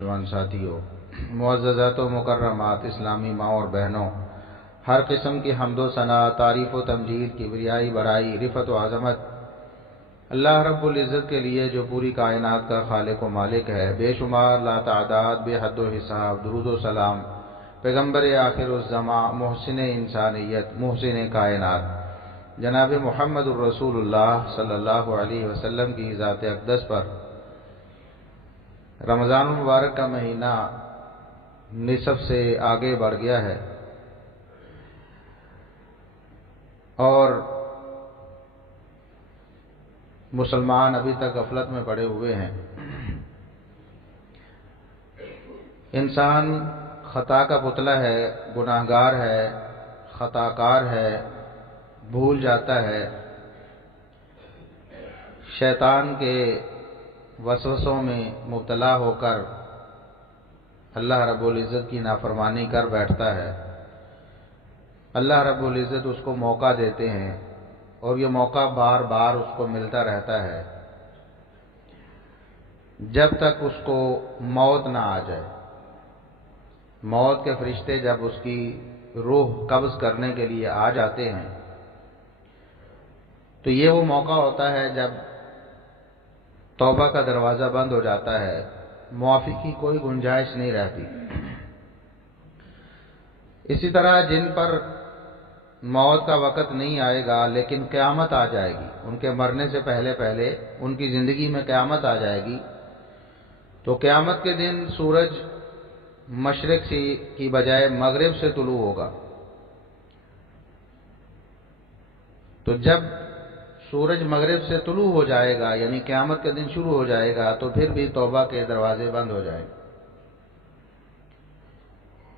جوان ساتھیوں، معززات و مکرمات، اسلامی ماں اور بہنوں، ہر قسم کی حمد و ثنا، تعریف و تمجید، کبریائی، بڑائی، رفعت و عظمت اللہ رب العزت کے لیے جو پوری کائنات کا خالق و مالک ہے۔ بے شمار، لا تعداد، بے حد و حساب درود و سلام پیغمبر آخر الزماں، محسن انسانیت، محسن کائنات جناب محمد الرسول اللہ صلی اللہ علیہ وسلم کی ذات اقدس پر۔ رمضان المبارک کا مہینہ نصف سے آگے بڑھ گیا ہے اور مسلمان ابھی تک غفلت میں پڑے ہوئے ہیں۔ انسان خطا کا پتلا ہے، گناہگار ہے، خطا کار ہے، بھول جاتا ہے، شیطان کے وسوسوں میں مبتلا ہو کر اللہ رب العزت کی نافرمانی کر بیٹھتا ہے۔ اللہ رب العزت اس کو موقع دیتے ہیں اور یہ موقع بار بار اس کو ملتا رہتا ہے جب تک اس کو موت نہ آ جائے۔ موت کے فرشتے جب اس کی روح قبض کرنے کے لیے آ جاتے ہیں تو یہ وہ موقع ہوتا ہے جب توبہ کا دروازہ بند ہو جاتا ہے، معافی کی کوئی گنجائش نہیں رہتی۔ اسی طرح جن پر موت کا وقت نہیں آئے گا لیکن قیامت آ جائے گی، ان کے مرنے سے پہلے پہلے ان کی زندگی میں قیامت آ جائے گی، تو قیامت کے دن سورج مشرق سے کی بجائے مغرب سے طلوع ہوگا۔ تو جب سورج مغرب سے طلوع ہو جائے گا یعنی قیامت کے دن شروع ہو جائے گا تو پھر بھی توبہ کے دروازے بند ہو جائیں گے۔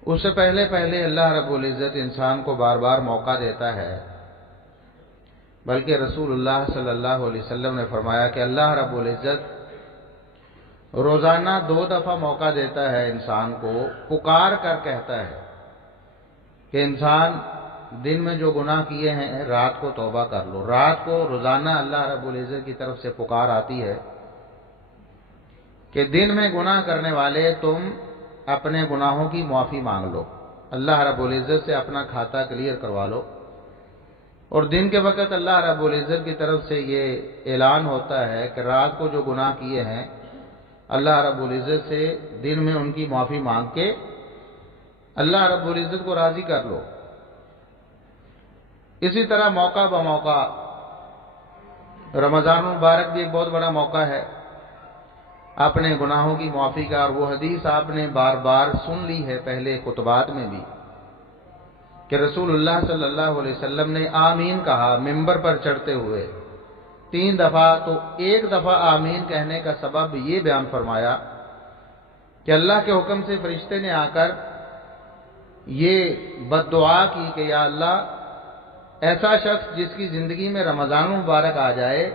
اس سے پہلے پہلے اللہ رب العزت انسان کو بار بار موقع دیتا ہے، بلکہ رسول اللہ صلی اللہ علیہ وسلم نے فرمایا کہ اللہ رب العزت روزانہ 2 دفعہ موقع دیتا ہے انسان کو، پکار کر کہتا ہے کہ انسان دن میں جو گناہ کیے ہیں رات کو توبہ کر لو۔ رات کو روزانہ اللہ رب العزت کی طرف سے پکار آتی ہے کہ دن میں گناہ کرنے والے تم اپنے گناہوں کی معافی مانگ لو، اللہ رب العزت سے اپنا کھاتا کلیئر کروا لو۔ اور دن کے وقت اللہ رب العزت کی طرف سے یہ اعلان ہوتا ہے کہ رات کو جو گناہ کیے ہیں اللہ رب العزت سے دن میں ان کی معافی مانگ کے اللہ رب العزت کو راضی کر لو۔ اسی طرح موقع بموقع رمضان المبارک بھی ایک بہت بڑا موقع ہے اپنے گناہوں کی معافی کا، اور وہ حدیث آپ نے بار بار سن لی ہے پہلے خطبات میں بھی کہ رسول اللہ صلی اللہ علیہ وسلم نے آمین کہا ممبر پر چڑھتے ہوئے 3 دفعہ، تو 1 دفعہ آمین کہنے کا سبب یہ بیان فرمایا کہ اللہ کے حکم سے فرشتے نے آ کر یہ بد دعا کی کہ یا اللہ ایسا شخص جس کی زندگی میں رمضان مبارک آ جائے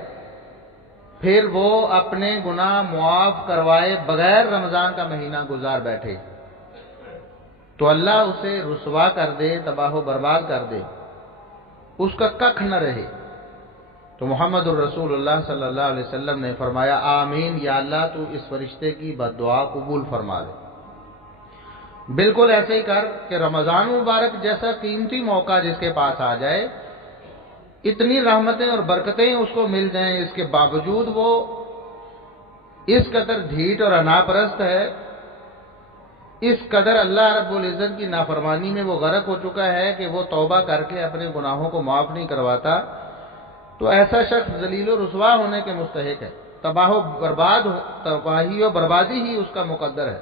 پھر وہ اپنے گناہ معاف کروائے بغیر رمضان کا مہینہ گزار بیٹھے تو اللہ اسے رسوا کر دے، تباہ و برباد کر دے، اس کا ککھ نہ رہے۔ تو محمد الرسول اللہ صلی اللہ علیہ وسلم نے فرمایا آمین، یا اللہ تو اس فرشتے کی بد دعا قبول فرما دے۔ بالکل ایسے ہی کر کہ رمضان مبارک جیسا قیمتی موقع جس کے پاس آ جائے، اتنی رحمتیں اور برکتیں اس کو مل جائیں، اس کے باوجود وہ اس قدر ڈھیٹ اور اناپرست ہے، اس قدر اللہ رب العزت کی نافرمانی میں وہ غرق ہو چکا ہے کہ وہ توبہ کر کے اپنے گناہوں کو معاف نہیں کرواتا، تو ایسا شخص ذلیل و رسوا ہونے کے مستحق ہے، تباہی و بربادی ہی اس کا مقدر ہے۔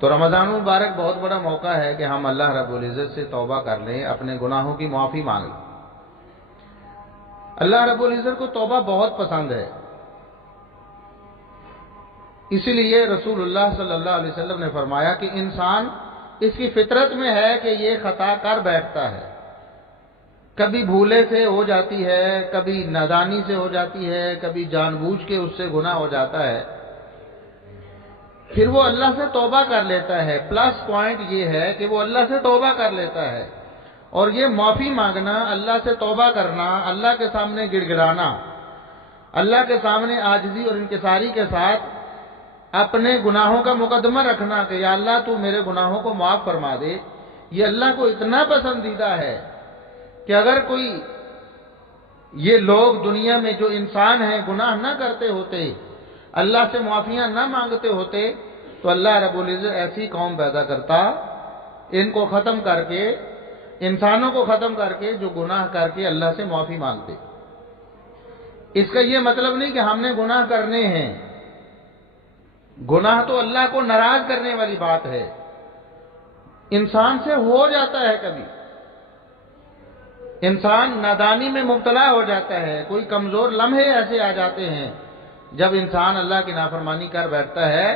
تو رمضان مبارک بہت بڑا موقع ہے کہ ہم اللہ رب العزت سے توبہ کر لیں، اپنے گناہوں کی معافی مانگ لیں۔ اللہ رب العزت کو توبہ بہت پسند ہے، اسی لیے رسول اللہ صلی اللہ علیہ وسلم نے فرمایا کہ انسان اس کی فطرت میں ہے کہ یہ خطا کر بیٹھتا ہے، کبھی بھولے سے ہو جاتی ہے، کبھی نادانی سے ہو جاتی ہے، کبھی جان بوجھ کے اس سے گناہ ہو جاتا ہے، پھر وہ اللہ سے توبہ کر لیتا ہے۔ پلس پوائنٹ یہ ہے کہ وہ اللہ سے توبہ کر لیتا ہے، اور یہ معافی مانگنا، اللہ سے توبہ کرنا، اللہ کے سامنے گڑ گڑانا، اللہ کے سامنے عاجزی اور انکساری کے ساتھ اپنے گناہوں کا مقدمہ رکھنا کہ یا اللہ تو میرے گناہوں کو معاف فرما دے، یہ اللہ کو اتنا پسندیدہ ہے کہ اگر کوئی یہ لوگ دنیا میں جو انسان ہیں گناہ نہ کرتے ہوتے، اللہ سے معافیاں نہ مانگتے ہوتے، تو اللہ رب العزت ایسی قوم پیدا کرتا، ان کو ختم کر کے، انسانوں کو ختم کر کے جو گناہ کر کے اللہ سے معافی مانگتے۔ اس کا یہ مطلب نہیں کہ ہم نے گناہ کرنے ہیں، گناہ تو اللہ کو ناراض کرنے والی بات ہے، انسان سے ہو جاتا ہے، کبھی انسان نادانی میں مبتلا ہو جاتا ہے، کوئی کمزور لمحے ایسے آ جاتے ہیں جب انسان اللہ کی نافرمانی کر بیٹھتا ہے،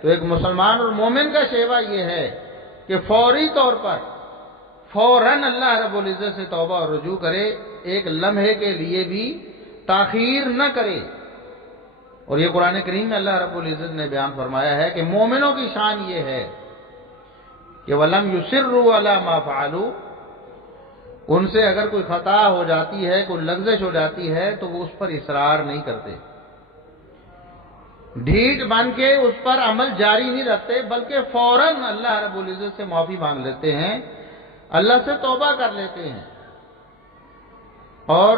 تو ایک مسلمان اور مومن کا شیوا یہ ہے کہ فوری طور پر فوراً اللہ رب العزت سے توبہ اور رجوع کرے، ایک لمحے کے لیے بھی تاخیر نہ کرے۔ اور یہ قرآن کریم میں اللہ رب العزت نے بیان فرمایا ہے کہ مومنوں کی شان یہ ہے کہ وَلَمْ يُصِرُّوا عَلَى مَا فَعَلُوا، ان سے اگر کوئی خطا ہو جاتی ہے، کوئی لغزش ہو جاتی ہے، تو وہ اس پر اصرار نہیں کرتے، ڈھیٹ بن کے اس پر عمل جاری نہیں رکھتے، بلکہ فوراً اللہ رب العزت سے معافی مانگ لیتے ہیں، اللہ سے توبہ کر لیتے ہیں۔ اور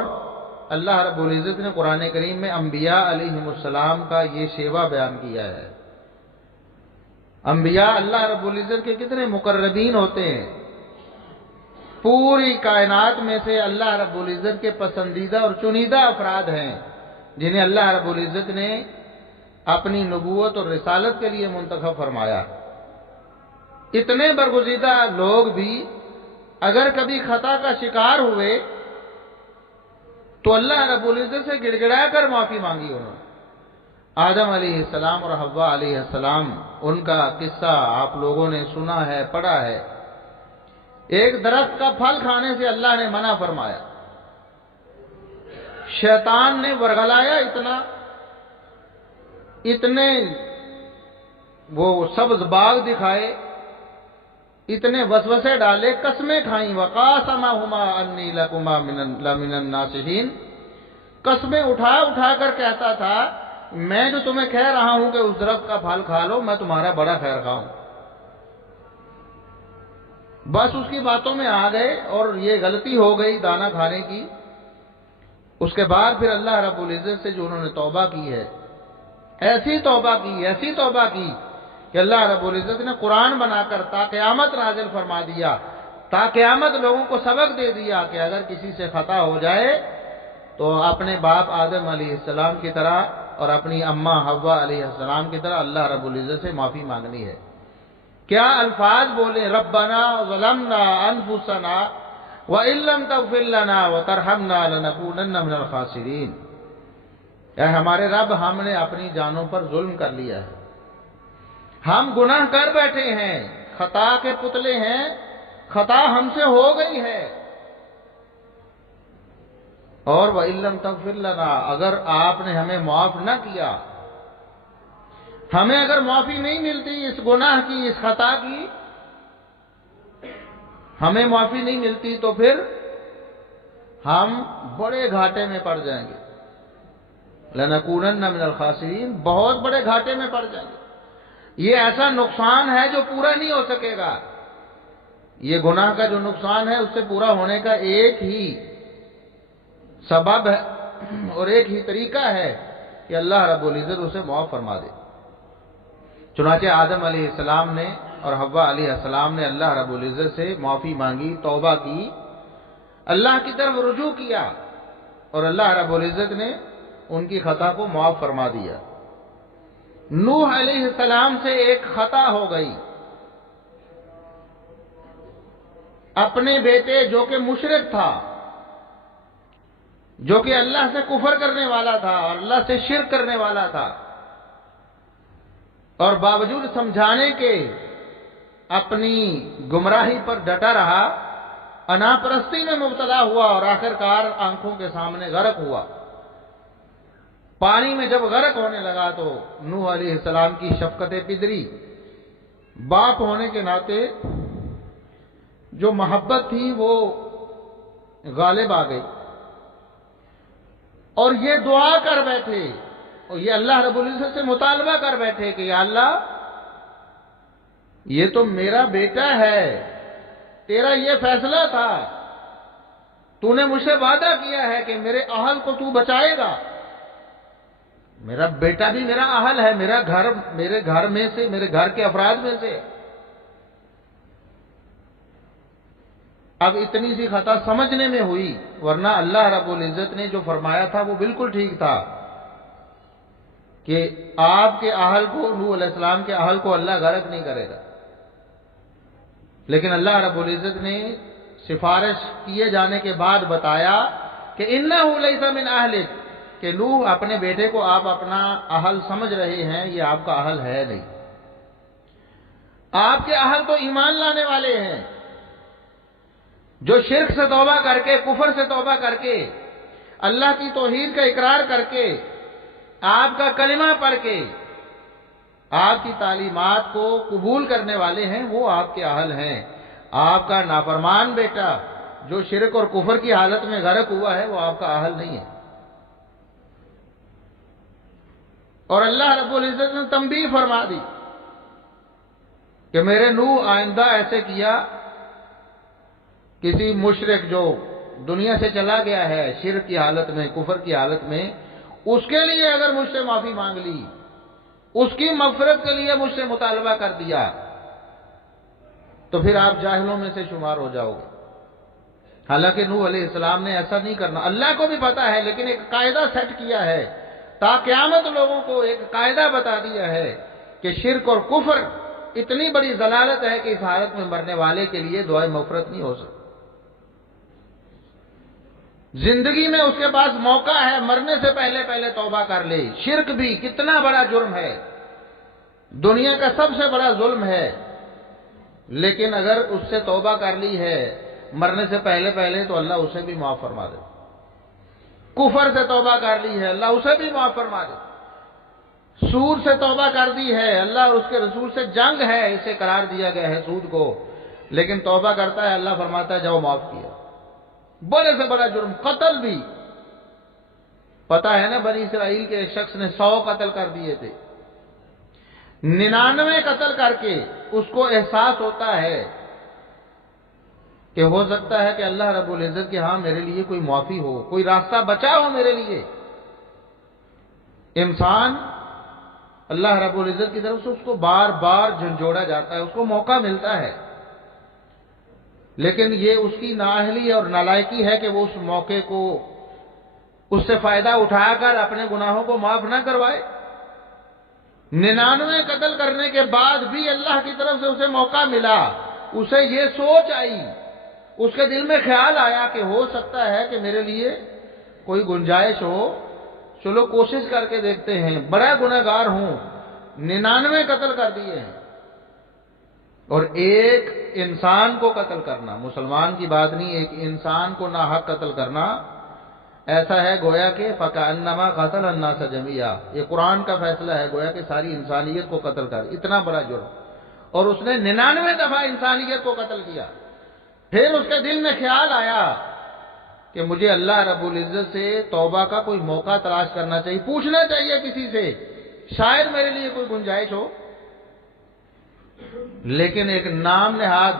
اللہ رب العزت نے قرآن کریم میں انبیاء علیہم السلام کا یہ شیوا بیان کیا ہے۔ انبیاء اللہ رب العزت کے کتنے مقربین ہوتے ہیں، پوری کائنات میں سے اللہ رب العزت کے پسندیدہ اور چنیدہ افراد ہیں جنہیں اللہ رب العزت نے اپنی نبوت اور رسالت کے لیے منتخب فرمایا۔ اتنے برگزیدہ لوگ بھی اگر کبھی خطا کا شکار ہوئے تو اللہ رب العزت سے گڑ گڑا کر معافی مانگی انہوں نے۔ آدم علیہ السلام اور حوا علیہ السلام، ان کا قصہ آپ لوگوں نے سنا ہے، پڑھا ہے۔ ایک درخت کا پھل کھانے سے اللہ نے منع فرمایا، شیطان نے ورگلایا اتنے وہ سبز باغ دکھائے، اتنے وسوسے ڈالے، قسمیں کھائیں، وقاسمہما انی لکما لمن الناصحین، قسمیں اٹھا اٹھا کر کہتا تھا میں جو تمہیں کہہ رہا ہوں کہ اس درخت کا پھل کھا لو، میں تمہارا بڑا خیر خواہ ہوں۔ بس اس کی باتوں میں آ گئے اور یہ غلطی ہو گئی دانا کھانے کی۔ اس کے بعد پھر اللہ رب العزت سے جو انہوں نے توبہ کی ہے، ایسی توبہ کی کہ اللہ رب العزت نے قرآن بنا کر تا قیامت نازل فرما دیا، تا قیامت لوگوں کو سبق دے دیا کہ اگر کسی سے خطا ہو جائے تو اپنے باپ آدم علیہ السلام کی طرح اور اپنی اماں حوا علیہ السلام کی طرح اللہ رب العزت سے معافی مانگنی ہے۔ کیا الفاظ بولے، ربنا ظلمنا انفسنا وان لم تغفر لنا وترحمنا لنکونن من الخاسرین، اے ہمارے رب، ہم نے اپنی جانوں پر ظلم کر لیا ہے، ہم گناہ کر بیٹھے ہیں، خطا کے پتلے ہیں، خطا ہم سے ہو گئی ہے، اور وَإِن لَّمْ تَغْفِرْ لَنَا، اگر آپ نے ہمیں معاف نہ کیا، ہمیں اگر معافی نہیں ملتی اس گناہ کی، اس خطا کی، ہمیں معافی نہیں ملتی تو پھر ہم بڑے گھاٹے میں پڑ جائیں گے، لَنَكُونَنَّ مِنَ الْخَاسِرِينَ، بہت بڑے گھاٹے میں پڑ جائیں گے۔ یہ ایسا نقصان ہے جو پورا نہیں ہو سکے گا، یہ گناہ کا جو نقصان ہے اس سے پورا ہونے کا ایک ہی سبب ہے اور ایک ہی طریقہ ہے کہ اللہ رب العزت اسے معاف فرما دے۔ چنانچہ آدم علیہ السلام نے اور حوا علیہ السلام نے اللہ رب العزت سے معافی مانگی، توبہ کی، اللہ کی طرف رجوع کیا، اور اللہ رب العزت نے ان کی خطا کو معاف فرما دیا۔ نوح علیہ السلام سے ایک خطا ہو گئی، اپنے بیٹے جو کہ مشرک تھا، جو کہ اللہ سے کفر کرنے والا تھا اور اللہ سے شرک کرنے والا تھا، اور باوجود سمجھانے کے اپنی گمراہی پر ڈٹا رہا، انا پرستی میں مبتلا ہوا اور آخرکار آنکھوں کے سامنے غرق ہوا۔ پانی میں جب غرق ہونے لگا تو نوح علیہ السلام کی شفقت پدری، باپ ہونے کے ناطے جو محبت تھی وہ غالب آ گئی، اور یہ دعا کر بیٹھے اور یہ اللہ رب العزت سے مطالبہ کر بیٹھے کہ یا اللہ یہ تو میرا بیٹا ہے، تیرا یہ فیصلہ تھا، تو نے مجھ سے وعدہ کیا ہے کہ میرے اہل کو تو بچائے گا، میرا بیٹا بھی میرا اہل ہے، میرے گھر میں سے، میرے گھر کے افراد میں سے۔ اب اتنی سی خطا سمجھنے میں ہوئی، ورنہ اللہ رب العزت نے جو فرمایا تھا وہ بالکل ٹھیک تھا کہ آپ کے اہل کو، نوح علیہ السلام کے اہل کو اللہ غرق نہیں کرے گا، لیکن اللہ رب العزت نے سفارش کیے جانے کے بعد بتایا کہ انہ لیس من اہلک، کہ نوح اپنے بیٹے کو آپ اپنا اہل سمجھ رہے ہیں، یہ آپ کا اہل ہے نہیں، آپ کے اہل تو ایمان لانے والے ہیں، جو شرک سے توبہ کر کے، کفر سے توبہ کر کے، اللہ کی توحید کا اقرار کر کے، آپ کا کلمہ پڑھ کے، آپ کی تعلیمات کو قبول کرنے والے ہیں، وہ آپ کے اہل ہیں۔ آپ کا نافرمان بیٹا جو شرک اور کفر کی حالت میں غرق ہوا ہے، وہ آپ کا اہل نہیں ہے۔ اور اللہ رب العزت نے تنبیہ فرما دی کہ میرے نوح آئندہ ایسے کیا، کسی مشرک جو دنیا سے چلا گیا ہے شرک کی حالت میں، کفر کی حالت میں، اس کے لیے اگر مجھ سے معافی مانگ لی، اس کی مغفرت کے لیے مجھ سے مطالبہ کر دیا، تو پھر آپ جاہلوں میں سے شمار ہو جاؤ گے۔ حالانکہ نوح علیہ السلام نے ایسا نہیں کرنا، اللہ کو بھی پتا ہے، لیکن ایک قاعدہ سیٹ کیا ہے، تا قیامت لوگوں کو ایک قاعدہ بتا دیا ہے کہ شرک اور کفر اتنی بڑی ضلالت ہے کہ اس حالت میں مرنے والے کے لیے دعائے مغفرت نہیں ہو سکتی۔ زندگی میں اس کے پاس موقع ہے، مرنے سے پہلے توبہ کر لے۔ شرک بھی کتنا بڑا جرم ہے، دنیا کا سب سے بڑا ظلم ہے، لیکن اگر اس سے توبہ کر لی ہے مرنے سے پہلے تو اللہ اسے بھی معاف فرما دے۔ کفر سے توبہ کر لی ہے، اللہ اسے بھی معاف فرما دے۔ سود سے توبہ کر دی ہے، اللہ اور اس کے رسول سے جنگ ہے، اسے قرار دیا گیا ہے سود کو، لیکن توبہ کرتا ہے، اللہ فرماتا ہے جاؤ معاف کیا۔ بڑے سے بڑا جرم قتل بھی، پتا ہے نا بنی اسرائیل کے ایک شخص نے 100 قتل کر دیے تھے، 99 قتل کر کے اس کو احساس ہوتا ہے کہ ہو سکتا ہے کہ اللہ رب العزت کے ہاں میرے لیے کوئی معافی ہو، کوئی راستہ بچا ہو میرے لیے۔ انسان اللہ رب العزت کی طرف سے اس کو بار بار جھنجھوڑا جاتا ہے، اس کو موقع ملتا ہے، لیکن یہ اس کی نااہلی اور نالائکی ہے کہ وہ اس موقع کو، اس سے فائدہ اٹھا کر اپنے گناہوں کو معاف نہ کروائے۔ 99 قتل کرنے کے بعد بھی اللہ کی طرف سے اسے موقع ملا، اسے یہ سوچ آئی، اس کے دل میں خیال آیا کہ ہو سکتا ہے کہ میرے لیے کوئی گنجائش ہو، چلو کوشش کر کے دیکھتے ہیں، بڑا گنہگار ہوں، 99 قتل کر دیے ہیں۔ اور ایک انسان کو قتل کرنا، مسلمان کی بات نہیں، ایک انسان کو ناحق قتل کرنا ایسا ہے گویا کہ فَكَأَنَّمَا قَتَلَ النَّاسَ جَمِيعًا، یہ قرآن کا فیصلہ ہے، گویا کہ ساری انسانیت کو قتل کر، اتنا بڑا جرم، اور اس نے 99 دفعہ انسانیت کو قتل کیا۔ پھر اس کے دل میں خیال آیا کہ مجھے اللہ رب العزت سے توبہ کا کوئی موقع تلاش کرنا چاہیے، پوچھنا چاہیے کسی سے، شاید میرے لیے کوئی گنجائش ہو۔ لیکن ایک نام نہاد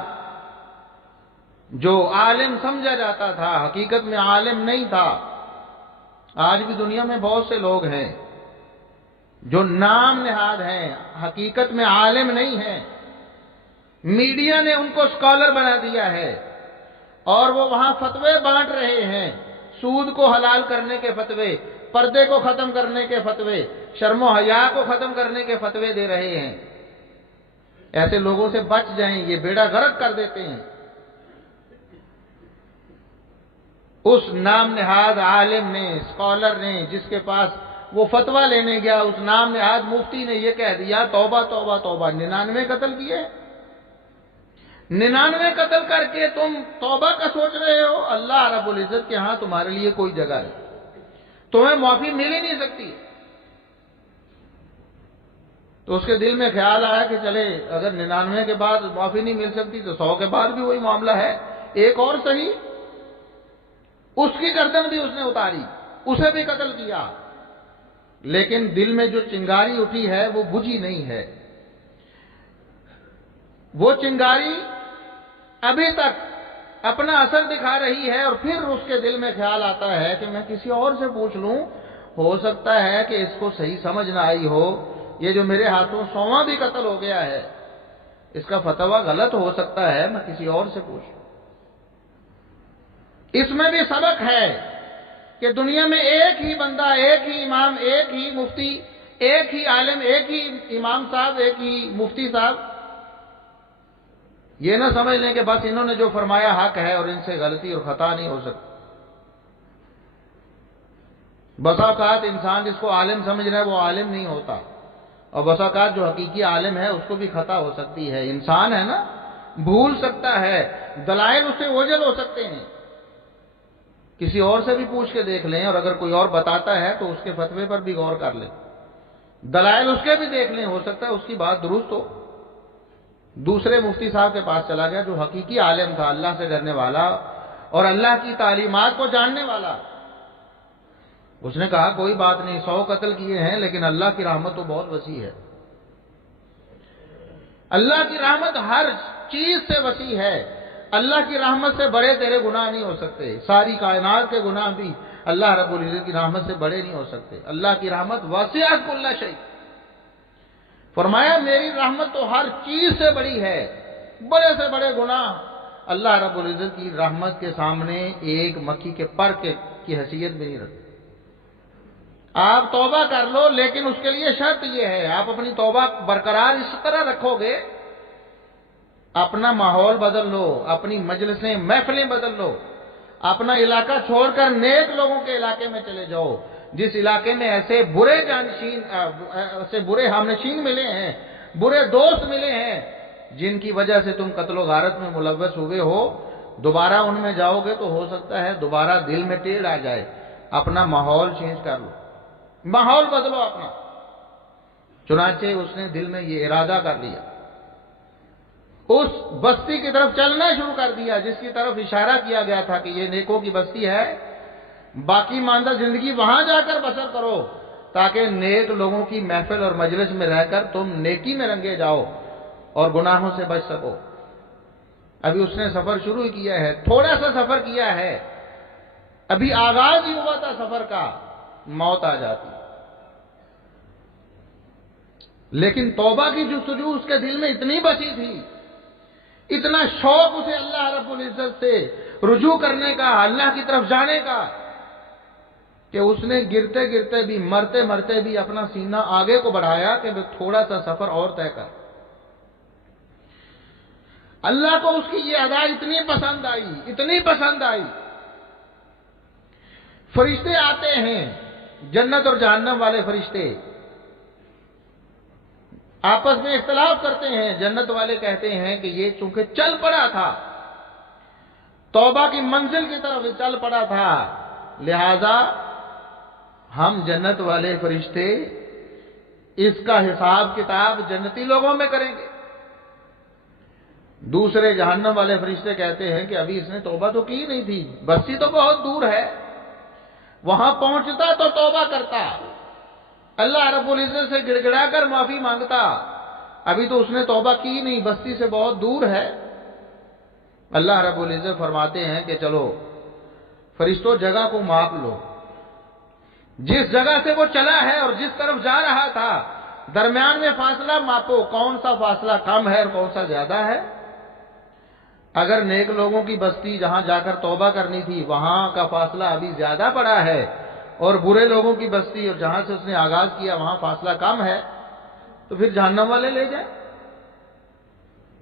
جو عالم سمجھا جاتا تھا، حقیقت میں عالم نہیں تھا، آج بھی دنیا میں بہت سے لوگ ہیں جو نام نہاد ہیں، حقیقت میں عالم نہیں ہیں، میڈیا نے ان کو اسکالر بنا دیا ہے، اور وہ وہاں فتوے بانٹ رہے ہیں، سود کو حلال کرنے کے فتوے، پردے کو ختم کرنے کے فتوے، شرم و حیا کو ختم کرنے کے فتوے دے رہے ہیں۔ ایسے لوگوں سے بچ جائیں، یہ بیڑا غرق کر دیتے ہیں۔ اس نام نہاد عالم نے، اسکالر نے، جس کے پاس وہ فتویٰ لینے گیا، اس نام نہاد مفتی نے یہ کہہ دیا توبہ توبہ توبہ، 99 قتل کیے، 99 قتل کر کے تم توبہ کا سوچ رہے ہو؟ اللہ رب العزت کے ہاں تمہارے لیے کوئی جگہ نہیں، تمہیں معافی مل ہی نہیں سکتی۔ تو اس کے دل میں خیال آیا کہ چلے اگر 99 کے بعد معافی نہیں مل سکتی تو 100 کے بعد بھی وہی معاملہ ہے، ایک اور صحیح، اس کی گردن بھی اس نے اتاری، اسے بھی قتل کیا۔ لیکن دل میں جو چنگاری اٹھی ہے وہ بجھی نہیں ہے. وہ چنگاری ابھی تک اپنا اثر دکھا رہی ہے، اور پھر اس کے دل میں خیال آتا ہے کہ میں کسی اور سے پوچھ لوں، ہو سکتا ہے کہ اس کو صحیح سمجھ نہ آئی ہو، یہ جو میرے ہاتھوں 100واں بھی قتل ہو گیا ہے اس کا فتویٰ غلط ہو سکتا ہے، میں کسی اور سے پوچھ لوں. اس میں بھی سبق ہے کہ دنیا میں ایک ہی بندہ، ایک ہی امام، ایک ہی مفتی، ایک ہی عالم، ایک ہی امام صاحب، ایک ہی مفتی صاحب. یہ نہ سمجھ لیں کہ بس انہوں نے جو فرمایا حق ہے اور ان سے غلطی اور خطا نہیں ہو سکتی. بسا اوقات انسان جس کو عالم سمجھ رہا ہے وہ عالم نہیں ہوتا، اور بسا اوقات جو حقیقی عالم ہے اس کو بھی خطا ہو سکتی ہے. انسان ہے نا، بھول سکتا ہے، دلائل اس سے اوجھل ہو سکتے ہیں. کسی اور سے بھی پوچھ کے دیکھ لیں، اور اگر کوئی اور بتاتا ہے تو اس کے فتوے پر بھی غور کر لیں، دلائل اس کے بھی دیکھ لیں، ہو سکتا ہے اس کی بات درست ہو. دوسرے مفتی صاحب کے پاس چلا گیا جو حقیقی عالم تھا، اللہ سے ڈرنے والا اور اللہ کی تعلیمات کو جاننے والا. اس نے کہا کوئی بات نہیں، 100 قتل کیے ہیں لیکن اللہ کی رحمت تو بہت وسیع ہے. اللہ کی رحمت ہر چیز سے وسیع ہے. اللہ کی رحمت سے بڑے تیرے گناہ نہیں ہو سکتے. ساری کائنات کے گناہ بھی اللہ رب العزت کی رحمت سے بڑے نہیں ہو سکتے. اللہ کی رحمت وسعت کل شیء. فرمایا میری رحمت تو ہر چیز سے بڑی ہے، بڑے سے بڑے گناہ اللہ رب العزت کی رحمت کے سامنے ایک مکھی کے پر کی حیثیت بھی نہیں رکھتے. آپ توبہ کر لو، لیکن اس کے لیے شرط یہ ہے آپ اپنی توبہ برقرار اس طرح رکھو گے، اپنا ماحول بدل لو، اپنی مجلسیں محفلیں بدل لو، اپنا علاقہ چھوڑ کر نیک لوگوں کے علاقے میں چلے جاؤ، جس علاقے میں ایسے برے ہمنشین ملے ہیں، برے دوست ملے ہیں جن کی وجہ سے تم قتل و غارت میں ملوث ہوئے ہو. دوبارہ ان میں جاؤ گے تو ہو سکتا ہے دوبارہ دل میں ٹیڑھ آ جائے. اپنا ماحول چینج کر لو، ماحول بدلو اپنا. چنانچہ اس نے دل میں یہ ارادہ کر لیا، اس بستی کی طرف چلنا شروع کر دیا جس کی طرف اشارہ کیا گیا تھا کہ یہ نیکوں کی بستی ہے. باقی ماندہ زندگی وہاں جا کر بسر کرو تاکہ نیک لوگوں کی محفل اور مجلس میں رہ کر تم نیکی میں رنگے جاؤ اور گناہوں سے بچ سکو. ابھی اس نے سفر شروع کیا ہے، تھوڑا سا سفر کیا ہے، ابھی آغاز ہی ہوا تھا سفر کا، موت آ جاتی. لیکن توبہ کی جستجو اس کے دل میں اتنی بچی تھی، اتنا شوق اسے اللہ رب العزت سے رجوع کرنے کا، اللہ کی طرف جانے کا، کہ اس نے گرتے گرتے بھی، مرتے مرتے بھی اپنا سینہ آگے کو بڑھایا کہ میں تھوڑا سا سفر اور طے کر. اللہ کو اس کی یہ ادا اتنی پسند آئی، اتنی پسند آئی. فرشتے آتے ہیں، جنت اور جہنم والے فرشتے آپس میں اختلاف کرتے ہیں. جنت والے کہتے ہیں کہ یہ چونکہ چل پڑا تھا، توبہ کی منزل کی طرف چل پڑا تھا، لہذا ہم جنت والے فرشتے اس کا حساب کتاب جنتی لوگوں میں کریں گے. دوسرے جہنم والے فرشتے کہتے ہیں کہ ابھی اس نے توبہ تو کی نہیں تھی، بستی تو بہت دور ہے، وہاں پہنچتا تو توبہ کرتا، اللہ رب العزت سے گڑ گڑا کر معافی مانگتا. ابھی تو اس نے توبہ کی نہیں، بستی سے بہت دور ہے. اللہ رب العزت فرماتے ہیں کہ چلو فرشتوں جگہ کو ماپ لو، جس جگہ سے وہ چلا ہے اور جس طرف جا رہا تھا درمیان میں فاصلہ ماپو، کون سا فاصلہ کم ہے اور کون سا زیادہ ہے. اگر نیک لوگوں کی بستی جہاں جا کر توبہ کرنی تھی وہاں کا فاصلہ ابھی زیادہ پڑا ہے، اور برے لوگوں کی بستی اور جہاں سے اس نے آغاز کیا وہاں فاصلہ کم ہے، تو پھر جہنم والے لے جائیں.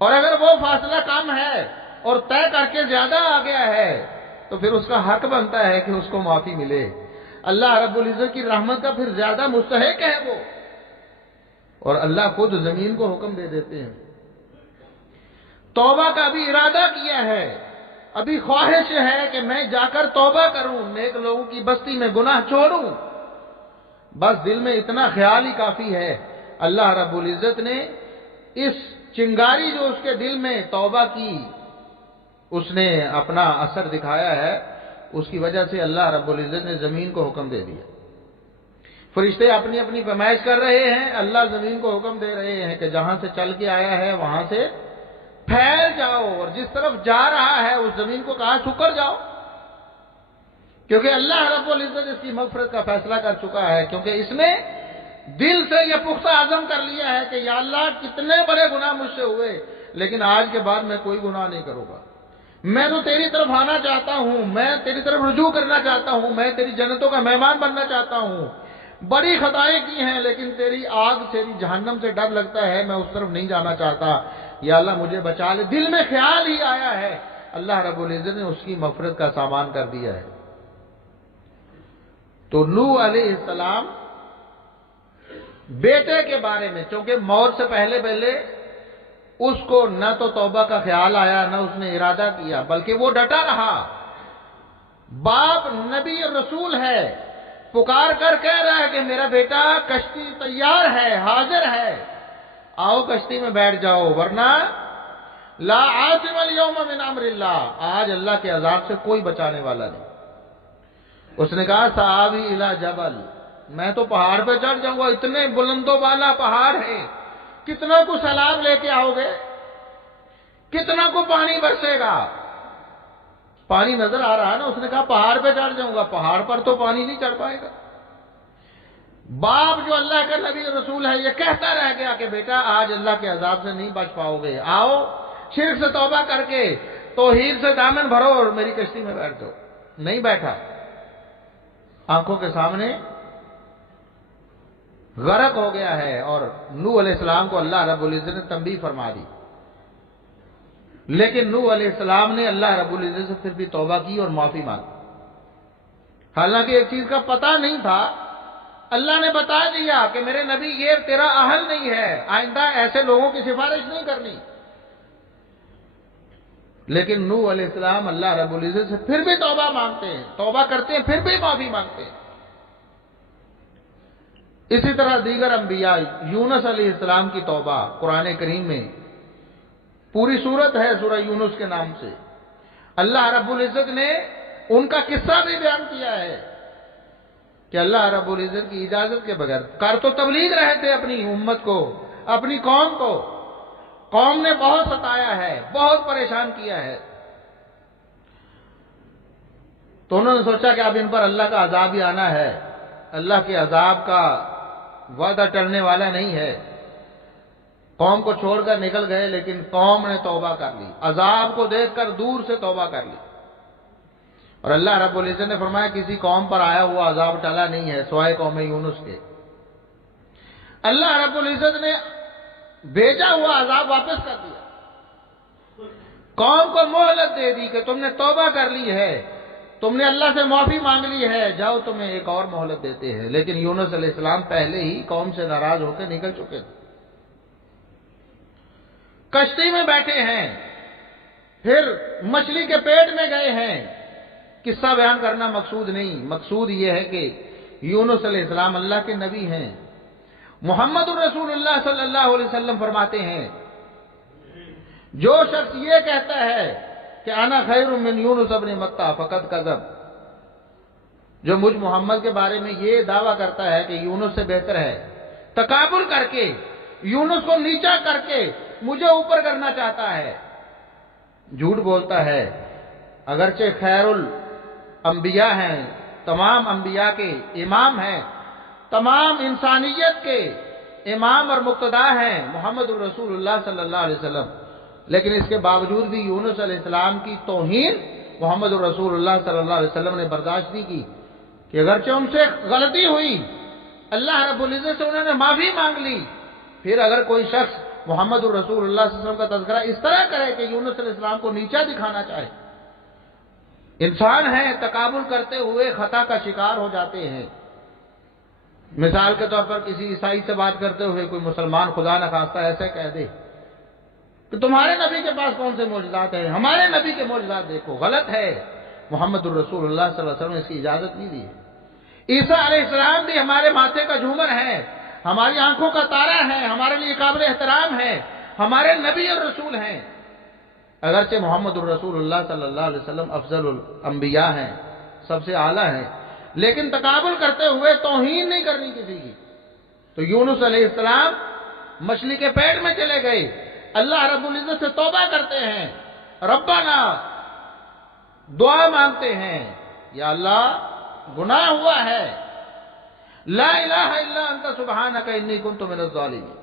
اور اگر وہ فاصلہ کم ہے اور طے کر کے زیادہ آ گیا ہے تو پھر اس کا حق بنتا ہے کہ اس کو معافی ملے. اللہ رب العزت کی رحمت کا پھر زیادہ مستحق ہے وہ، اور اللہ خود زمین کو حکم دے دیتے ہیں. توبہ کا ابھی ارادہ کیا ہے، ابھی خواہش ہے کہ میں جا کر توبہ کروں، نیک لوگوں کی بستی میں گناہ چھوڑوں. بس دل میں اتنا خیال ہی کافی ہے. اللہ رب العزت نے اس چنگاری جو اس کے دل میں توبہ کی اس نے اپنا اثر دکھایا ہے، اس کی وجہ سے اللہ رب العزت نے زمین کو حکم دے دیا. فرشتے اپنی اپنی پیمائش کر رہے ہیں، اللہ زمین کو حکم دے رہے ہیں کہ جہاں سے چل کے آیا ہے وہاں سے پھیل جاؤ، اور جس طرف جا رہا ہے اس زمین کو کہا ٹھکر جاؤ، کیونکہ اللہ رب العزت اس کی مغفرت کا فیصلہ کر چکا ہے، کیونکہ اس نے دل سے یہ پختہ عزم کر لیا ہے کہ یا اللہ کتنے بڑے گناہ مجھ سے ہوئے، لیکن آج کے بعد میں کوئی گناہ نہیں کروں گا، میں تو تیری طرف آنا چاہتا ہوں، میں تیری طرف رجوع کرنا چاہتا ہوں، میں تیری جنتوں کا مہمان بننا چاہتا ہوں، بڑی خطائیں کی ہیں لیکن تیری آگ تیری جہنم سے ڈر لگتا ہے، میں اس طرف نہیں جانا چاہتا، یا اللہ مجھے بچا لے، دل میں خیال ہی آیا ہے، اللہ رب العزت نے اس کی مغفرت کا سامان کر دیا ہے۔ تو نوح علیہ السلام بیٹے کے بارے میں، چونکہ موت سے پہلے اس کو نہ تو توبہ کا خیال آیا، نہ اس نے ارادہ کیا، بلکہ وہ ڈٹا رہا، باپ نبی رسول ہے، پکار کر کہہ رہا ہے کہ میرا بیٹا کشتی تیار ہے، حاضر ہے، آؤ کشتی میں بیٹھ جاؤ، ورنہ لا عاصم اليوم من امر اللہ، آج اللہ کے عذاب سے کوئی بچانے والا نہیں۔ اس نے کہا سآوی الی جبل، میں تو پہاڑ پہ چڑھ جاؤں گا، اتنے بلند و بالا پہاڑ ہے، کتنا کو سیلاب لے کے آؤ گے، کتنا کو پانی برسے گا، پانی نظر آ رہا ہے نا، اس نے کہا پہاڑ پہ چڑھ جاؤں گا، پہاڑ پر تو پانی نہیں چڑھ پائے گا۔ باپ جو اللہ کا نبی رسول ہے یہ کہتا رہ گیا کہ بیٹا آج اللہ کے عذاب سے نہیں بچ پاؤ گے، آؤ شرک سے توبہ کر کے توحید سے دامن بھرو اور میری کشتی میں بیٹھ جاؤ۔ نہیں بیٹھا، آنکھوں کے سامنے غرق ہو گیا ہے، اور نوح علیہ السلام کو اللہ رب العزت نے تنبیہ فرما دی، لیکن نوح علیہ السلام نے اللہ رب العزت سے پھر بھی توبہ کی اور معافی مانگی، حالانکہ ایک چیز کا پتہ نہیں تھا، اللہ نے بتا دیا کہ میرے نبی یہ تیرا اہل نہیں ہے، آئندہ ایسے لوگوں کی سفارش نہیں کرنی، لیکن نوح علیہ السلام اللہ رب العزت سے پھر بھی توبہ مانگتے ہیں، توبہ کرتے ہیں، پھر بھی معافی مانگتے ہیں۔ اسی طرح دیگر انبیاء، یونس علیہ السلام کی توبہ قرآن کریم میں پوری سورت ہے سورہ یونس کے نام سے، اللہ رب العزت نے ان کا قصہ بھی بیان کیا ہے کہ اللہ رب العزت کی اجازت کے بغیر کر تو تبلیغ رہے تھے اپنی امت کو، اپنی قوم کو، قوم نے بہت ستایا ہے، بہت پریشان کیا ہے، تو انہوں نے سوچا کہ اب ان پر اللہ کا عذاب ہی آنا ہے، اللہ کے عذاب کا وعدہ ٹلنے والا نہیں ہے، قوم کو چھوڑ کر نکل گئے، لیکن قوم نے توبہ کر لی، عذاب کو دیکھ کر دور سے توبہ کر لی، اور اللہ رب العزت نے فرمایا کسی قوم پر آیا ہوا عذاب ٹلا نہیں ہے سوائے قوم یونس کے، اللہ رب العزت نے بھیجا ہوا عذاب واپس کر دیا، قوم کو مہلت دے دی کہ تم نے توبہ کر لی ہے، تم نے اللہ سے معافی مانگ لی ہے، جاؤ تمہیں ایک اور مہلت دیتے ہیں، لیکن یونس علیہ السلام پہلے ہی قوم سے ناراض ہو کے نکل چکے تھے، کشتی میں بیٹھے ہیں، پھر مچھلی کے پیٹ میں گئے ہیں، قصہ بیان کرنا مقصود نہیں، مقصود یہ ہے کہ یونس علیہ السلام اللہ کے نبی ہیں، محمد الرسول اللہ صلی اللہ علیہ وسلم فرماتے ہیں جو شخص یہ کہتا ہے کہ انا خیر من یونس ابن متہ فقط کذب، جو مجھ محمد کے بارے میں یہ دعویٰ کرتا ہے کہ یونس سے بہتر ہے، تکابر کر کے یونس کو نیچا کر کے مجھے اوپر کرنا چاہتا ہے، جھوٹ بولتا ہے، اگرچہ خیر الانبیاء ہیں، تمام انبیاء کے امام ہیں، تمام انسانیت کے امام اور مقتدا ہیں محمد الرسول اللہ صلی اللہ علیہ وسلم، لیکن اس کے باوجود بھی یونس علیہ السلام کی توہین محمد الرسول اللہ صلی اللہ علیہ وسلم نے برداشت نہیں کی، کہ اگرچہ ان سے غلطی ہوئی، اللہ رب العزت سے انہوں نے معافی مانگ لی، پھر اگر کوئی شخص محمد الرسول اللہ صلی اللہ علیہ وسلم کا تذکرہ اس طرح کرے کہ یونس علیہ السلام کو نیچا دکھانا چاہے، انسان ہیں، تکابر کرتے ہوئے خطا کا شکار ہو جاتے ہیں، مثال کے طور پر کسی عیسائی سے بات کرتے ہوئے کوئی مسلمان خدا نخواستہ ایسے کہہ دے کہ تمہارے نبی کے پاس کون سے معجزات ہیں، ہمارے نبی کے معجزات دیکھو، غلط ہے، محمد الرسول اللہ صلی اللہ علیہ وسلم نے اس کی اجازت نہیں دی ہے۔ عیسیٰ علیہ السلام بھی ہمارے ماتھے کا جھومر ہے، ہماری آنکھوں کا تارا ہے، ہمارے لیے قابل احترام ہے، ہمارے نبی اور رسول ہیں، اگرچہ محمد الرسول اللہ صلی اللہ علیہ وسلم افضل الانبیاء ہیں، سب سے اعلیٰ ہیں، لیکن تقابل کرتے ہوئے توہین نہیں کرنی کسی کی۔ تو یونس علیہ السلام مچھلی کے پیٹ میں چلے گئے، اللہ رب العزت سے توبہ کرتے ہیں، ربنا دعا مانگتے ہیں، یا اللہ گناہ ہوا ہے، لا الہ الا انت سبحانک انی کنت من الظالمین،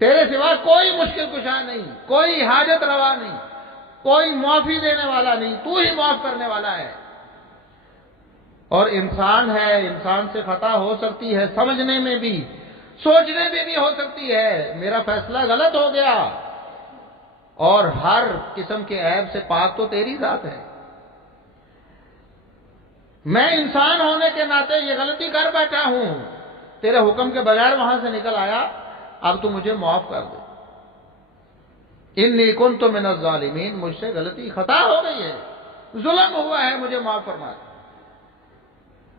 تیرے سوا کوئی مشکل کشا نہیں، کوئی حاجت روا نہیں، کوئی معافی دینے والا نہیں، تو ہی معاف کرنے والا ہے۔ اور انسان ہے، انسان سے خطا ہو سکتی ہے، سمجھنے میں بھی، سوچنے میں بھی ہو سکتی ہے، میرا فیصلہ غلط ہو گیا، اور ہر قسم کے عیب سے پاک تو تیری ذات ہے، میں انسان ہونے کے ناطے یہ غلطی کر بیٹھا ہوں، تیرے حکم کے بغیر وہاں سے نکل آیا، اب تو مجھے معاف کر دے، انی کنت من الظالمین، مجھ سے غلطی خطا ہو گئی ہے، ظلم ہوا ہے، مجھے معاف فرما دے۔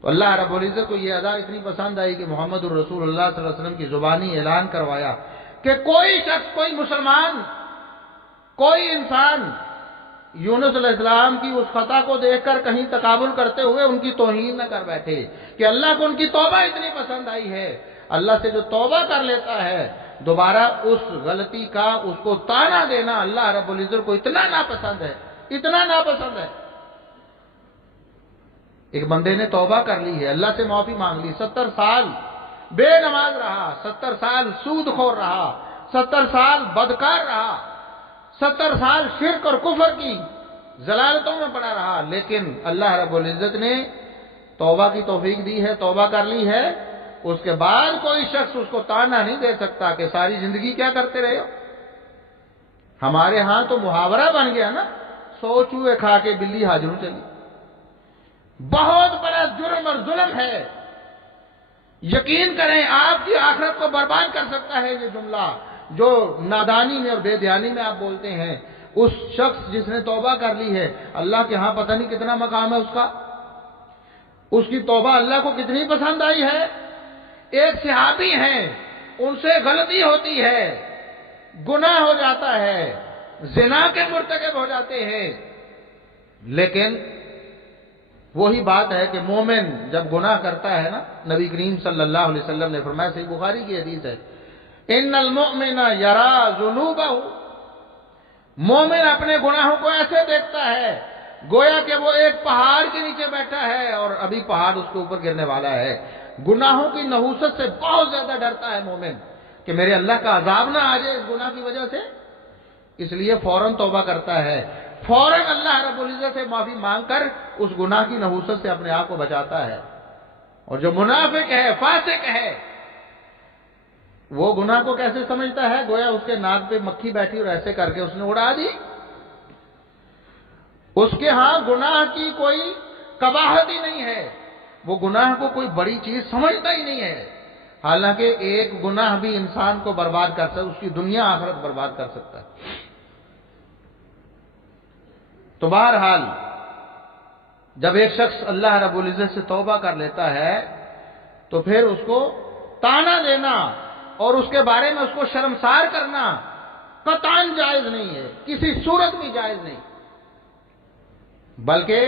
تو اللہ رب العزت کو یہ ادا اتنی پسند آئی کہ محمد الرسول اللہ صلی اللہ علیہ وسلم کی زبانی اعلان کروایا کہ کوئی شخص، کوئی مسلمان، کوئی انسان یونس علیہ السلام کی اس خطا کو دیکھ کر کہیں تقابل کرتے ہوئے ان کی توہین نہ کر بیٹھے، کہ اللہ کو ان کی توبہ اتنی پسند آئی ہے، اللہ سے جو توبہ کر لیتا ہے دوبارہ اس غلطی کا اس کو تانا دینا اللہ رب العزت کو اتنا ناپسند ہے، اتنا ناپسند ہے۔ ایک بندے نے توبہ کر لی ہے، اللہ سے معافی مانگ لی، 70 سال بے نماز رہا، 70 سال سود خور رہا، 70 سال بدکار رہا، 70 سال شرک اور کفر کی ضلالتوں میں پڑا رہا، لیکن اللہ رب العزت نے توبہ کی توفیق دی ہے، توبہ کر لی ہے، اس کے بعد کوئی شخص اس کو تانا نہیں دے سکتا کہ ساری زندگی کیا کرتے رہے ہو۔ ہمارے ہاں تو محاورہ بن گیا نا، 100 چوہے کھا کے بلی ہاجروں چلی، بہت بڑا جرم اور ظلم ہے، یقین کریں آپ کی آخرت کو برباد کر سکتا ہے یہ جملہ جو نادانی میں اور بے دھیانی میں آپ بولتے ہیں۔ اس شخص جس نے توبہ کر لی ہے، اللہ کے ہاں پتہ نہیں کتنا مقام ہے اس کا، اس کی توبہ اللہ کو کتنی پسند آئی ہے۔ ایک صحابی ہیں، ان سے غلطی ہوتی ہے، گناہ ہو جاتا ہے، زنا کے مرتکب ہو جاتے ہیں، لیکن وہی بات ہے کہ مومن جب گناہ کرتا ہے نا، نبی کریم صلی اللہ علیہ وسلم نے فرمایا، صحیح بخاری کی حدیث ہے، ان المؤمن یرا ذنوبہ، مومن اپنے گناہوں کو ایسے دیکھتا ہے گویا کہ وہ ایک پہاڑ کے نیچے بیٹھا ہے اور ابھی پہاڑ اس کے اوپر گرنے والا ہے۔ گناہوں کی نحوست سے بہت زیادہ ڈرتا ہے مومن کہ میرے اللہ کا عذاب نہ آ جائے اس گناہ کی وجہ سے، اس لیے فوراً توبہ کرتا ہے، فوراً اللہ رب العزت سے معافی مانگ کر اس گناہ کی نحوست سے اپنے آپ کو بچاتا ہے۔ اور جو منافق ہے، فاسق ہے، وہ گناہ کو کیسے سمجھتا ہے؟ گویا اس کے ناک پہ مکھی بیٹھی اور ایسے کر کے اس نے اڑا دی، اس کے ہاں گناہ کی کوئی قباحت ہی نہیں ہے، وہ گناہ کو کوئی بڑی چیز سمجھتا ہی نہیں ہے، حالانکہ ایک گناہ بھی انسان کو برباد کر سکتا ہے، اس کی دنیا آخرت برباد کر سکتا ہے۔ تو بہرحال جب ایک شخص اللہ رب العزت سے توبہ کر لیتا ہے تو پھر اس کو تانا دینا اور اس کے بارے میں اس کو شرمسار کرنا قطعاً جائز نہیں ہے، کسی صورت بھی جائز نہیں، بلکہ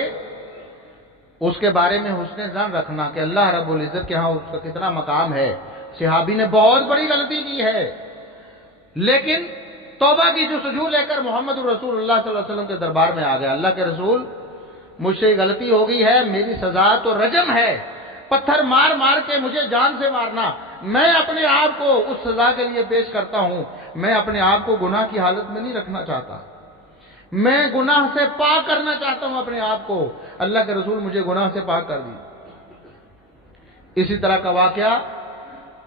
اس کے بارے میں حسن ظن رکھنا کہ اللہ رب العزت کے ہاں اس کا کتنا مقام ہے۔ صحابی نے بہت بڑی غلطی کی ہے، لیکن توبہ کی جستجو لے کر محمد رسول اللہ صلی اللہ علیہ وسلم کے دربار میں آ گیا، اللہ کے رسول مجھ سے غلطی ہو گئی ہے، میری سزا تو رجم ہے، پتھر مار مار کے مجھے جان سے مارنا، میں اپنے آپ کو اس سزا کے لیے پیش کرتا ہوں، میں اپنے آپ کو گناہ کی حالت میں نہیں رکھنا چاہتا، میں گناہ سے پاک کرنا چاہتا ہوں اپنے آپ کو، اللہ کے رسول مجھے گناہ سے پاک کر دی۔ اسی طرح کا واقعہ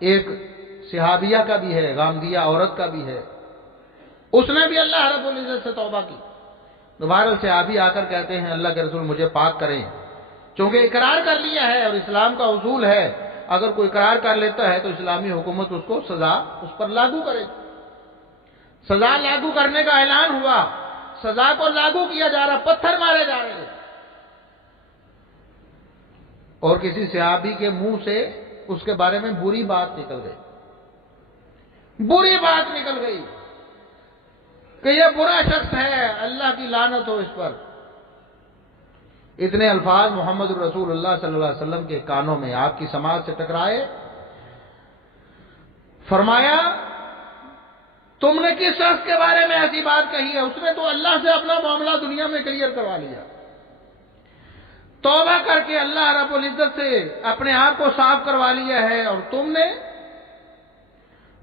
ایک صحابیہ کا بھی ہے، غامدیہ عورت کا بھی ہے، اس نے بھی اللہ رب العزت سے توبہ کی۔ دوبارہ صحابی آ کر کہتے ہیں اللہ کے رسول مجھے پاک کریں، چونکہ اقرار کر لیا ہے اور اسلام کا اصول ہے اگر کوئی اقرار کر لیتا ہے تو اسلامی حکومت اس کو سزا اس پر لاگو کرے، سزا لاگو کرنے کا اعلان ہوا، سزا کو لاگو کیا جا رہا، پتھر مارے جا رہے، اور کسی صحابی کے منہ سے اس کے بارے میں بری بات نکل گئی، بری بات نکل گئی کہ یہ برا شخص ہے، اللہ کی لعنت ہو اس پر۔ اتنے الفاظ محمد رسول اللہ صلی اللہ علیہ وسلم کے کانوں میں آپ کی سماعت سے ٹکرائے. فرمایا تم نے کس شخص کے بارے میں ایسی بات کہی ہے؟ اس نے تو اللہ سے اپنا معاملہ دنیا میں کلیئر کروا لیا، توبہ کر کے اللہ رب العزت سے اپنے آپ کو صاف کروا لیا ہے، اور تم نے؟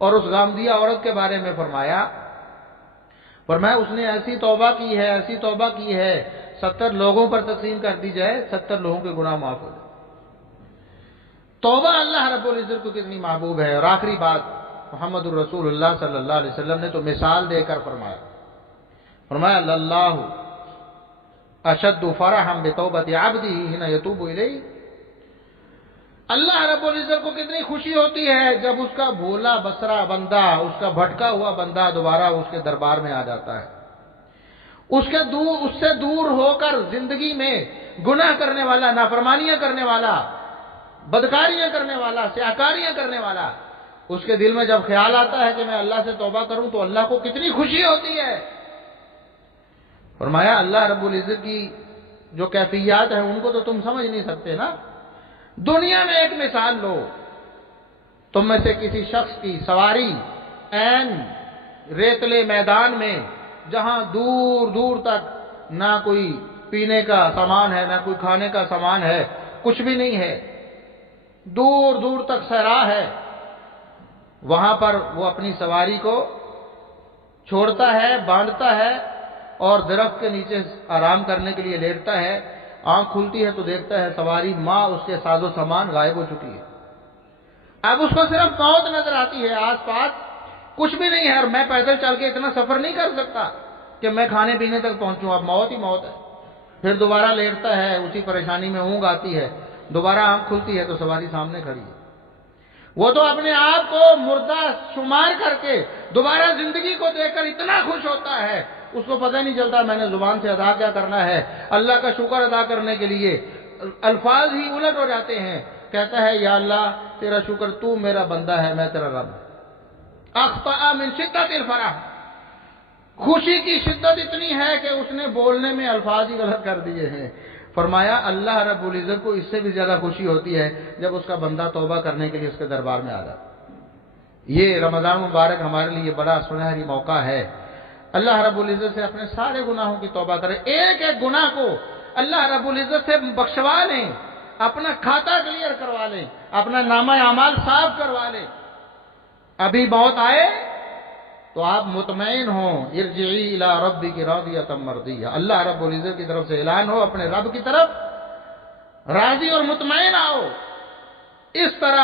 اور اس غامدیہ عورت کے بارے میں فرمایا اس نے ایسی توبہ کی ہے، ایسی توبہ کی ہے، 70 لوگوں پر تقسیم کر دی جائے 70 لوگوں کے گناہ معاف ہو جائے. توبہ اللہ رب العزت کو کتنی محبوب ہے. اور آخری بات محمد الرسول اللہ صلی اللہ علیہ وسلم نے تو مثال دے کر فرمایا اللہ اشد فرحا بتوبۃ عبدہ حین یتوب الیہ. اللہ رب العزت کو کتنی خوشی ہوتی ہے جب اس کا بھولا بسرا بندہ، اس کا بھٹکا ہوا بندہ دوبارہ اس کے دربار میں آ جاتا ہے. اس سے دور ہو کر زندگی میں گناہ کرنے والا، نافرمانیاں کرنے والا، بدکاریاں کرنے والا، سیاکاریاں کرنے والا، اس کے دل میں جب خیال آتا ہے کہ میں اللہ سے توبہ کروں تو اللہ کو کتنی خوشی ہوتی ہے. فرمایا اللہ رب العزت کی جو کیفیات ہیں ان کو تو تم سمجھ نہیں سکتے نا. دنیا میں ایک مثال لو، تم میں سے کسی شخص کی سواری عین ریتلے میدان میں، جہاں دور دور تک نہ کوئی پینے کا سامان ہے، نہ کوئی کھانے کا سامان ہے، کچھ بھی نہیں ہے، دور دور تک صحرا ہے، وہاں پر وہ اپنی سواری کو چھوڑتا ہے، باندھتا ہے اور درخت کے نیچے آرام کرنے کے لیے لیٹتا ہے. آنکھ کھلتی ہے تو دیکھتا ہے سواری ماں اس کے ساز و سامان غائب ہو چکی ہے. اب اس کو صرف موت نظر آتی ہے، آس پاس کچھ بھی نہیں ہے، اور میں پیدل چل کے اتنا سفر نہیں کر سکتا کہ میں کھانے پینے تک پہنچوں. اب موت ہی موت ہے. پھر دوبارہ لیٹتا ہے، اسی پریشانی میں اونگ آتی ہے، دوبارہ آنکھ کھلتی ہے تو سواری سامنے کھڑی ہے. وہ تو اپنے آپ کو مردہ شمار کر کے دوبارہ زندگی کو دیکھ کر اتنا خوش ہوتا ہے، اس کو پتہ نہیں چلتا میں نے زبان سے ادا کیا کرنا ہے. اللہ کا شکر ادا کرنے کے لیے الفاظ ہی الٹ ہو جاتے ہیں. کہتا ہے یا اللہ تیرا شکر، تو میرا بندہ ہے، میں تیرا رب. اخطأ من شدت الفرح، خوشی کی شدت اتنی ہے کہ اس نے بولنے میں الفاظ ہی غلط کر دیے ہیں. فرمایا اللہ رب العزت کو اس سے بھی زیادہ خوشی ہوتی ہے جب اس کا بندہ توبہ کرنے کے لیے اس کے دربار میں آ جاتا. یہ رمضان مبارک ہمارے لیے بڑا سنہری موقع ہے. اللہ رب العزت سے اپنے سارے گناہوں کی توبہ کریں. ایک ایک گناہ کو اللہ رب العزت سے بخشوا لیں، اپنا کھاتا کلیئر کروا لیں، اپنا نامہ اعمال صاف کروا لیں. ابھی موت آئے تو آپ مطمئن ہوں، ارجعی الی ربک راضیۃ مرضیہ. اللہ رب العزت کی طرف سے اعلان ہو، اپنے رب کی طرف راضی اور مطمئن آؤ. اس طرح